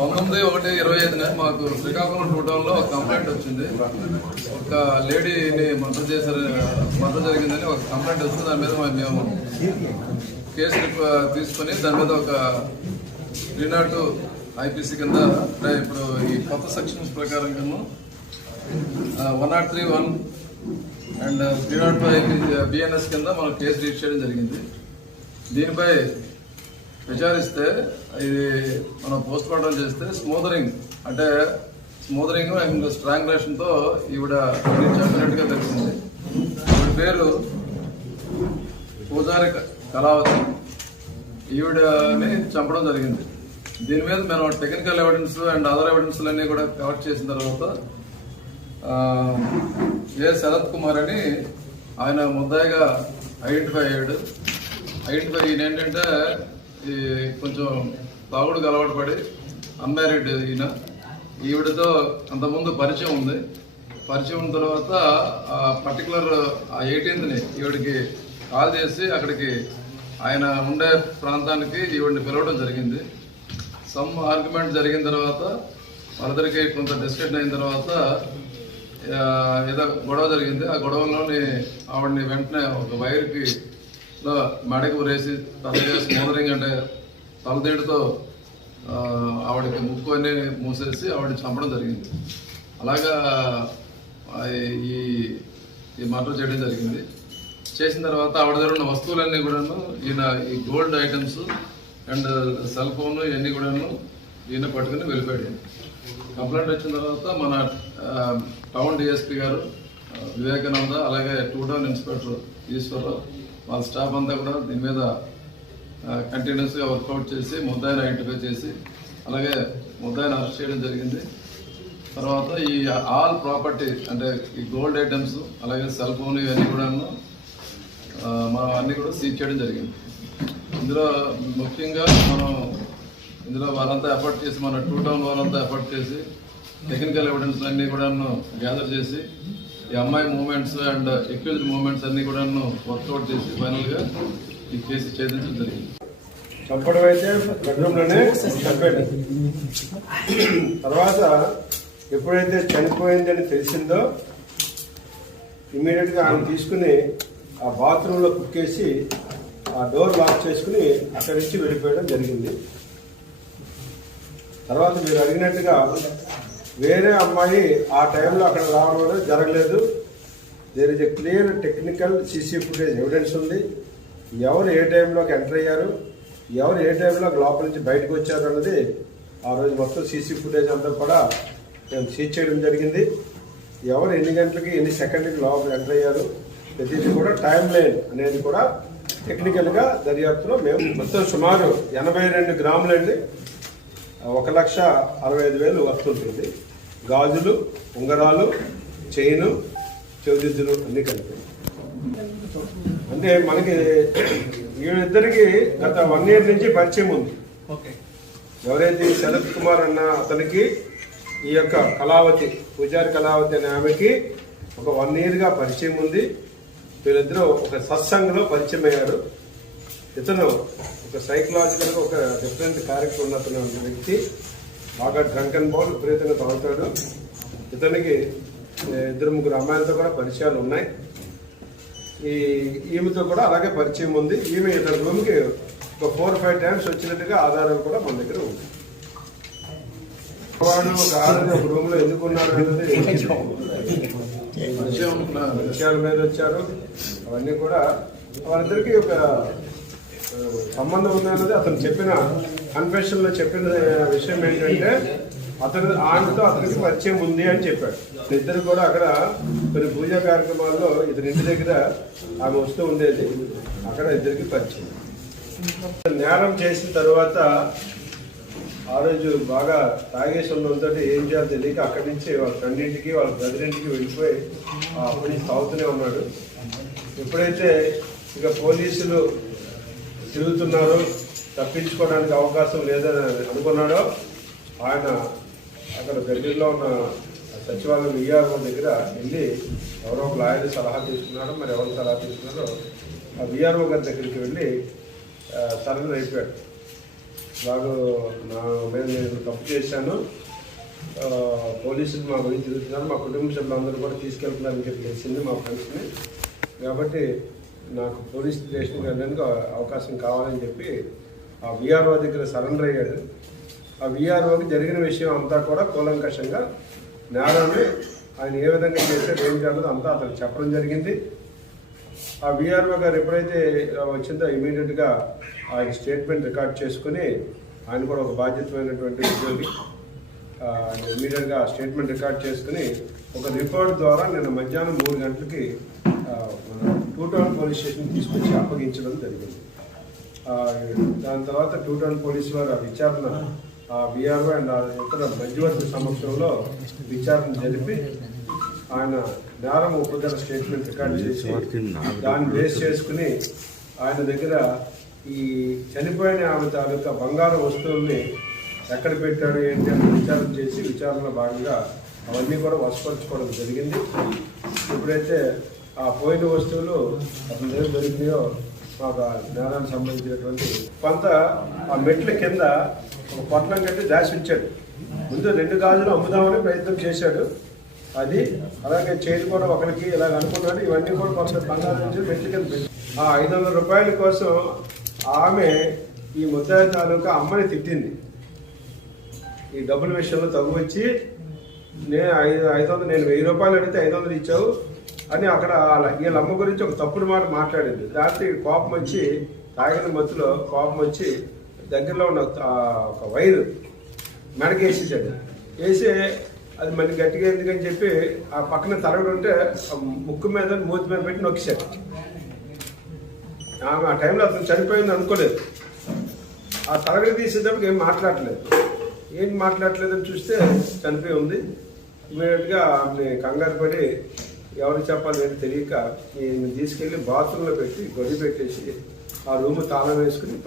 19/1/25 మాకు శ్రీకాకుళం టూటౌన్లో ఒక కంప్లైంట్ వచ్చింది. ఒక లేడీని మర్డర్ జరిగిందని ఒక కంప్లైంట్ వస్తుంది. దాని మీద మేము కేసు తీసుకొని దాని మీద ఒక 302 IPC కింద అంటే ఇప్పుడు ఈ కొత్త సెక్షన్స్ ప్రకారం కింద 103(1) అండ్ 302 BNS కింద మనం కేసు రిజిస్టర్ చేయడం జరిగింది. దీనిపై విచారిస్తే ఇది మనం పోస్ట్ మార్టం చేస్తే స్మోదరింగ్ అండ్ స్ట్రాంగులేషన్తో ఈవిడ చంపినట్టుగా తెలిసింది. ఈవిడ పేరు పూజారి కళావతి. ఈవిడని చంపడం జరిగింది. దీని మీద మనం technical evidence and other evidence అన్ని కూడా కలెక్ట్ చేసిన తర్వాత శరత్ కుమార్ అని ఆయన ముద్దాయిగా ఐడెంటిఫై అయ్యాడు. ఈయన ఏంటంటే ఈ కొంచెం తాగుడుకు అలవాటు పడి అన్మ్యారీడ్ ఈవిడతో అంతకుముందు పరిచయం ఉంది. పరిచయం ఉన్న తర్వాత పర్టికులర్ 18th ఈవిడికి కాల్ చేసి అక్కడికి ఆయన ఉండే ప్రాంతానికి ఈవిడిని పిలవడం జరిగింది. సమ్ ఆర్గ్యుమెంట్ జరిగిన తర్వాత వాళ్ళిద్దరికి కొంత డిస్కషన్ అయిన తర్వాత ఏదో గొడవ జరిగింది. ఆ గొడవలోని ఆవిడని వెంటనే ఒక వైర్కి మెడకు ఊరేసి స్మోదరింగ్ అంటే తలదేడుతో ఆవిడకి ముక్కు అన్ని మూసేసి ఆవిడని చంపడం జరిగింది. అలాగా ఈ మర్డర్ చేయడం జరిగింది. చేసిన తర్వాత ఆవిడ దగ్గర ఉన్న వస్తువులన్నీ కూడాను ఈ gold items and cell phone ఇవన్నీ కూడాను ఈయన పట్టుకుని వెళ్ళిపోయాడు. కంప్లైంట్ వచ్చిన తర్వాత మన టౌన్ DSP గారు వివేకానంద, అలాగే టౌన్ ఇన్స్పెక్టర్ ఈశ్వరరావు, వాళ్ళ స్టాఫ్ అంతా కూడా దీని మీద కంటిన్యూస్గా వర్కౌట్ చేసి ముద్దాయిని ఐడెంటిఫై చేసి అలాగే ముద్దాయిని అరెస్ట్ చేయడం జరిగింది. తర్వాత ఈ ఆల్ ప్రాపర్టీ అంటే ఈ గోల్డ్ ఐటమ్స్ అలాగే సెల్ ఫోన్ ఇవన్నీ కూడా మనం అన్నీ కూడా సీజ్ చేయడం జరిగింది. ఇందులో ముఖ్యంగా మనం వాళ్ళంతా ఎఫర్ట్ చేసి మన టౌన్ వాళ్ళంతా ఎఫర్ట్ చేసి టెక్నికల్ ఎవిడెన్స్ అన్నీ కూడా గ్యాదర్ చేసి ఈ అమ్మాయి మూమెంట్స్ అండ్ ఎక్యూజ్డ్ మూమెంట్స్ అన్నీ కూడా వర్కౌట్ చేసి ఫైనల్గా ఈ కేసు ఛేదించడం జరిగింది. చంపడం అయితే బెడ్రూమ్లోనే చంపాడు. తర్వాత ఎప్పుడైతే చనిపోయిందని తెలిసిందో ఇమ్మీడియట్గా ఆయన తీసుకుని ఆ బాత్రూంలో కుక్కేసి ఆ డోర్ లాక్ చేసుకుని అక్కడి నుంచి వెళ్ళిపోయడం జరిగింది. తర్వాత మీరు అడిగినట్టుగా వేరే అమ్మాయి ఆ టైంలో అక్కడ రావడం జరగలేదు. There is a clear technical CC footage evidence ఉంది. ఎవరు ఏ టైంలోకి ఎంటర్ అయ్యారు, ఎవరు ఏ టైంలో లోపల నుంచి బయటకు వచ్చారు అన్నది ఆ రోజు మొత్తం CC ఫుటేజ్ అంతా కూడా మేము సీజ్ చేయడం జరిగింది. ఎవరు ఎన్ని గంటలకి ఎన్ని సెకండ్లకి లోపల ఎంటర్ అయ్యారు ప్రతిదీ కూడా టైం లైన్ అనేది కూడా టెక్నికల్గా దర్యాప్తులో మేము మొత్తం సుమారు 82 గ్రాములండి, 1,65,000 వర్త్ ఉంటుంది. గాజులు, ఉంగరాలు, చైను, చెవిదిద్దులు అన్నీ కలిపి. అంటే మనకి వీళ్ళిద్దరికి గత 1 year నుంచి పరిచయం ఉంది. ఎవరైతే శరత్ కుమార్ అన్న అతనికి ఈ యొక్క కళావతి, పూజారి కళావతి అనే ఆమెకి ఒక 1 yearగా పరిచయం ఉంది. వీళ్ళిద్దరూ ఒక సత్సంగంలో పరిచయం అయ్యారు. ఇతను ఒక సైకలాజికల్గా ఒక డిఫరెంట్ క్యారెక్టర్ ఉన్నటువంటి వ్యక్తి, బాగా డ్రంక్ అండ్ బాల్ విపరీతంగా తాగుతాడు. ఇతనికి 2-3 అమ్మాయిలతో కూడా పరిచయాలు ఉన్నాయి. ఈమెతో కూడా అలాగే పరిచయం ఉంది. ఈమె ఇతని రూమ్కి ఒక 4-5 times వచ్చినట్టుగా ఆధారాలు కూడా మన దగ్గర ఉంది. వాడు ఒక ఆడది ఒక రూమ్ లో ఎందుకున్నారు అనేది విషయాల మీద వచ్చారు. అవన్నీ కూడా వాళ్ళిద్దరికి ఒక సంబంధం ఉందన్నది అతను చెప్పిన కన్ఫెషన్ లో చెప్పిన విషయం ఏంటంటే ఆమెతో అతనికి పరిచయం ఉంది అని చెప్పాడు. ఇద్దరు కూడా అక్కడ కొన్ని పూజా కార్యక్రమాల్లో ఇతని ఇంటి దగ్గర ఆమె వస్తూ ఉండేది. అక్కడ ఇద్దరికి పరిచయం. నేరం చేసిన తర్వాత ఆ రోజు బాగా తాగేసి ఉన్నంతో ఏం చేయాలో తెలియక అక్కడి నుంచి వాళ్ళ ఫ్రెండ్ ఇంటికి వాళ్ళ బ్రదర్ ఇంటికి వెళ్ళిపోయి అప్పటి నుంచి తాగుతూనే ఉన్నాడు. ఎప్పుడైతే ఇక పోలీసులు తిరుగుతున్నారో తప్పించుకోవడానికి అవకాశం లేదని అనుకున్నాడో ఆయన అక్కడ దగ్గరలో ఉన్న సచివాలయం VRO దగ్గర వెళ్ళి ఎవరో ఒక లాయర్ సలహా తీసుకున్నాడో మరి ఎవరు సలహా తీసుకున్నారో ఆ VRO గారి దగ్గరికి వెళ్ళి సరెండర్ అయిపోయాడు. నాకు నా మీద నేను తప్పు చేశాను, పోలీసులు మా గురించి తిరుగుతున్నారు, మా కుటుంబ సభ్యులందరూ కూడా తీసుకెళ్తున్నారని చెప్పి తెలిసింది మా ఫ్రెండ్స్ని. కాబట్టి నాకు పోలీస్ స్టేషన్కి వెళ్ళడానికి అవకాశం కావాలని చెప్పి ఆ విఆర్ఓ దగ్గర సరెండర్ అయ్యాడు. ఆ విఆర్ఓకి జరిగిన విషయం అంతా కూడా కూలంకషంగా నేరాన్ని ఆయన ఏ విధంగా చేశారు ఏం చేయాలో అంతా అతను చెప్పడం జరిగింది. ఆ విఆర్ఓ గారు ఎప్పుడైతే వచ్చిందో ఇమీడియట్గా ఆయన స్టేట్మెంట్ రికార్డ్ చేసుకుని, ఆయన కూడా ఒక బాధ్యతమైనటువంటి ఉద్యోగి, ఇమీడియట్గా స్టేట్మెంట్ రికార్డ్ చేసుకుని ఒక రిపోర్ట్ ద్వారా నిన్న మధ్యాహ్నం 3 గంటలకి మన 2 టౌన్ పోలీస్ స్టేషన్ తీసుకొచ్చి అప్పగించడం జరిగింది. దాని తర్వాత 2 టౌన్ పోలీసు వారు ఆ విచారణ విఆర్ఓ అండ్ ఇతర మధ్యవర్తి సమక్షంలో విచారణ జరిపి ఆయన నేరం ఒప్పుదల స్టేట్మెంట్ రికార్డ్ చేసి దాన్ని బేస్ చేసుకుని ఆయన దగ్గర ఈ చనిపోయిన ఆమె తాలూకా బంగారు వస్తువుల్ని ఎక్కడ పెట్టాడు ఏంటి అని విచారణ చేసి విచారణలో భాగంగా అవన్నీ కూడా వశపరచుకోవడం జరిగింది. ఎప్పుడైతే ఆ పోయిన వస్తువులు అతని దగ్గర దొరికినాయో మాకు నేరానికి సంబంధించినటువంటి కొంత ఆ మెట్ల కింద ఒక పొట్లం కట్టి దాచి ఉంచాడు. ముందు 2 గాజులు అమ్ముదామని ప్రయత్నం చేశాడు. అది అలాగే చైన్ కూడా ఒకరికి ఇలాగ అనుకున్నాడు. ఇవన్నీ కూడా కొంత బంగారు నుంచి మెట్ల కింద పెట్టి ఆ 500 రూపాయల కోసం ఆమె ఈ ముద్దాయి తాలూకా అమ్మని తిట్టింది. ఈ డబ్బుల విషయంలో తగ్గు వచ్చి నేను 500 నేను 1000 రూపాయలు అడిగితే 500 ఇచ్చావు అని అక్కడ వీళ్ళ అమ్మ గురించి ఒక తప్పుడు మాట మాట్లాడింది. రాత్రి కోపం వచ్చి తాగిన మత్తులో కోపం వచ్చి దగ్గరలో ఉన్న ఒక వైరు మెడకేసేసాడు. వేసి అది మళ్ళీ గట్టిగా ఎందుకని చెప్పి ఆ పక్కన తరగడు ఉంటే ముక్కు మీద మూతి మీద పెట్టి నొక్కిసాడు. ఆమె ఆ టైంలో అతను చనిపోయింది అనుకోలేదు. ఆ తరగతి తీసేటప్పుడు ఏం మాట్లాడలేదు. ఏం మాట్లాడలేదని చూస్తే చనిపోయి ఉంది. ఇమీడియట్గా ఆమె కంగారు పడి ఎవరు చెప్పాలి ఏంటి తెలియక నేను తీసుకెళ్ళి బాత్రూంలో పెట్టి గొడ్డి పెట్టేసి ఆ రూమ్ తాళం వేసుకుని